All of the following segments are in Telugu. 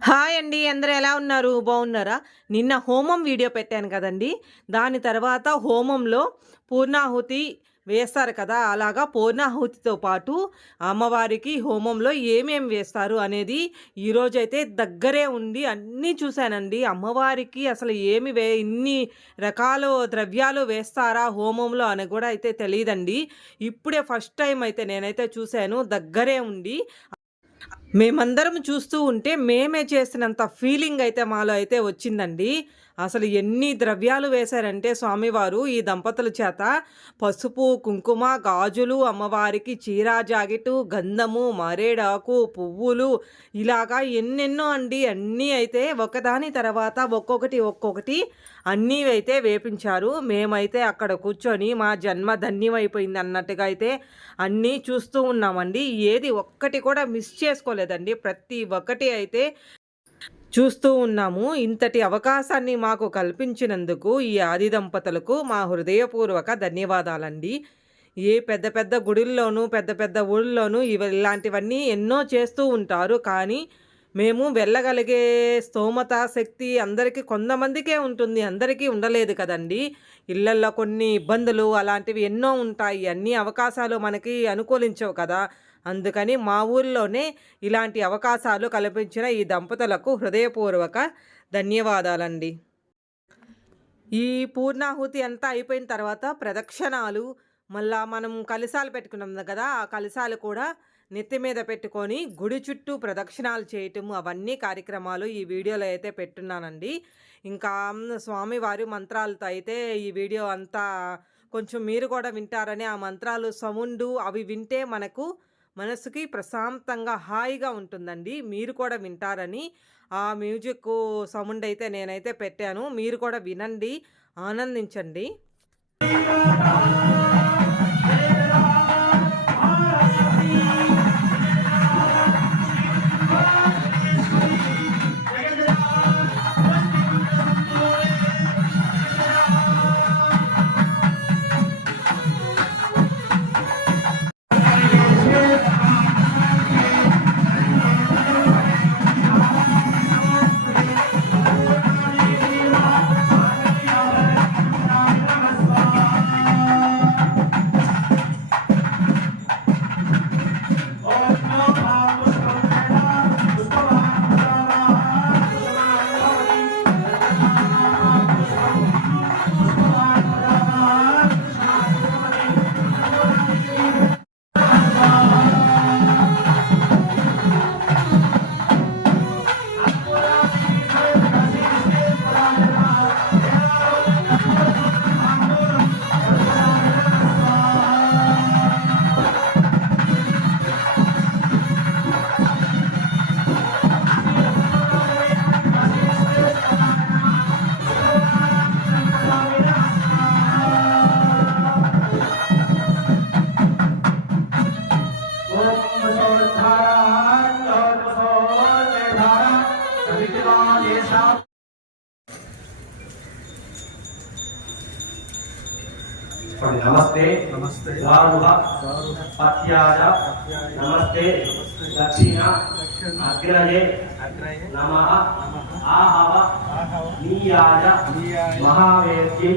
హాయ్ అండి అందరూ ఎలా ఉన్నారు? బాగున్నారా? నిన్న హోమం వీడియో పెట్టాను కదండి. దాని తర్వాత హోమంలో పూర్ణాహుతి వేస్తారు కదా అలాగా పూర్ణాహుతితో పాటు అమ్మవారికి హోమంలో ఏమేం వేస్తారు అనేది ఈరోజైతే దగ్గరే ఉండి అన్నీ చూశానండి. అమ్మవారికి అసలు ఏమి వే ఇన్ని రకాల ద్రవ్యాలు వేస్తారా హోమంలో అని కూడా అయితే తెలియదండి ఇప్పుడే ఫస్ట్ టైం అయితే నేనైతే చూశాను. దగ్గరే ఉండి మేమందరం చూస్తూ ఉంటే మేమే చేసినంత ఫీలింగ్ అయితే మాలో అయితే వచ్చిందండి. అసలు ఎన్ని ద్రవ్యాలు వేశారంటే స్వామివారు ఈ దంపతుల చేత. పసుపు కుంకుమ గాజులు అమ్మవారికి చీరా జాకెటు గంధము మరేడాకు పువ్వులు ఇలాగా ఎన్నెన్నో అండి. అన్నీ అయితే ఒకదాని తర్వాత ఒక్కొక్కటి ఒక్కొక్కటి అన్నీ అయితే వేపించారు. మేమైతే అక్కడ కూర్చొని మా జన్మ ధన్యమైపోయింది అన్నట్టుగా అయితే అన్నీ చూస్తూ ఉన్నామండి. ఏది ఒక్కటి కూడా మిస్ చేసుకోలేదండి. ప్రతి ఒక్కటి అయితే చూస్తూ ఉన్నాము. ఇంతటి అవకాశాన్ని మాకు కల్పించినందుకు ఈ ఆది దంపతులకు మా హృదయపూర్వక ధన్యవాదాలండి. ఏ పెద్ద పెద్ద గుడిల్లోనూ పెద్ద పెద్ద ఊళ్ళోనూ ఇవి ఇలాంటివన్నీ ఎన్నో చేస్తూ ఉంటారు. కానీ మేము వెళ్ళగలిగే స్తోమత శక్తి అందరికీ కొంతమందికే ఉంటుంది. అందరికీ ఉండలేదు కదండి. ఇళ్ళల్లో కొన్ని ఇబ్బందులు అలాంటివి ఎన్నో ఉంటాయి. అన్ని అవకాశాలు మనకి అనుకూలించవు కదా. అందుకని మా ఊర్లోనే ఇలాంటి అవకాశాలు కల్పించిన ఈ దంపతులకు హృదయపూర్వక ధన్యవాదాలండి. ఈ పూర్ణాహుతి అంతా అయిపోయిన తర్వాత ప్రదక్షిణాలు మళ్ళా మనం కలశాలు పెట్టుకున్నాం కదా ఆ కలశాలు కూడా నెత్తి మీద పెట్టుకొని గుడి చుట్టూ ప్రదక్షిణాలు చేయటం అవన్నీ కార్యక్రమాలు ఈ వీడియోలో అయితే పెట్టున్నానండి. ఇంకా స్వామివారి మంత్రాలతో అయితే ఈ వీడియో అంతా కొంచెం మీరు కూడా వింటారని ఆ మంత్రాలు సౌండ్ అవి వింటే మనకు మనసుకి ప్రశాంతంగా హాయిగా ఉంటుందండి. మీరు కూడా వింటారని. ఆ మ్యూజిక్ సౌండ్ అయితే నేనైతే పెట్టాను. మీరు కూడా వినండి. ఆనందించండి. नमस्ते। नमस्ते। दारुह पत्याज नमस्ते। दक्षिण। अग्रजे नमः। आहव। नीयाज महावेद्यि।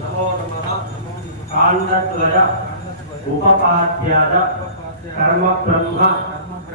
नमो नमः। काण्डध्वज। उपपाद्याज कर्म ब्रह्म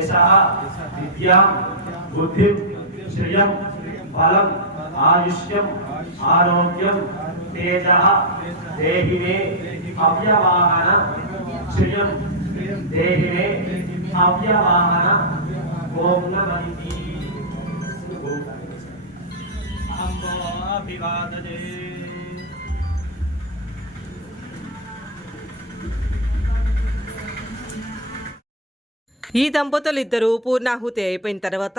రూపాయ విద్యాం బుద్ధిం శ్రియం బలం ఆయుష్యం ఆరోగ్యం తేజ దేహినే అవ్యవాహన శ్రియం దేహినే అవ్యవాహన ఓం నమః అహంభాభివాదనే ఈ దంపతులు ఇద్దరు పూర్ణాహుతి అయిపోయిన తర్వాత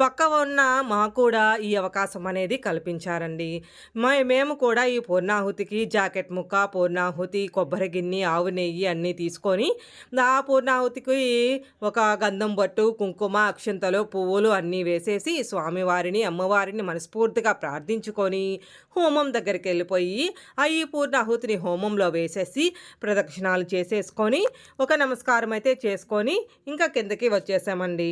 పక్క ఉన్న మా కూడా ఈ అవకాశం అనేది కల్పించారండి. మే- మేము కూడా ఈ పూర్ణాహుతికి జాకెట్ ముక్క పూర్ణాహుతి కొబ్బరి గిన్నె ఆవు నెయ్యి అన్నీ తీసుకొని ఆ పూర్ణాహుతికి ఒక గంధం బొట్టు కుంకుమ అక్షంతలు పువ్వులు అన్నీ వేసేసి స్వామివారిని అమ్మవారిని మనస్ఫూర్తిగా ప్రార్థించుకొని హోమం దగ్గరికి వెళ్ళిపోయి ఆ ఈ పూర్ణాహుతిని హోమంలో వేసేసి ప్రదక్షిణాలు చేసేసుకొని ఒక నమస్కారం అయితే చేసుకొని ఇంకా కిందకి వచ్చేసామండి.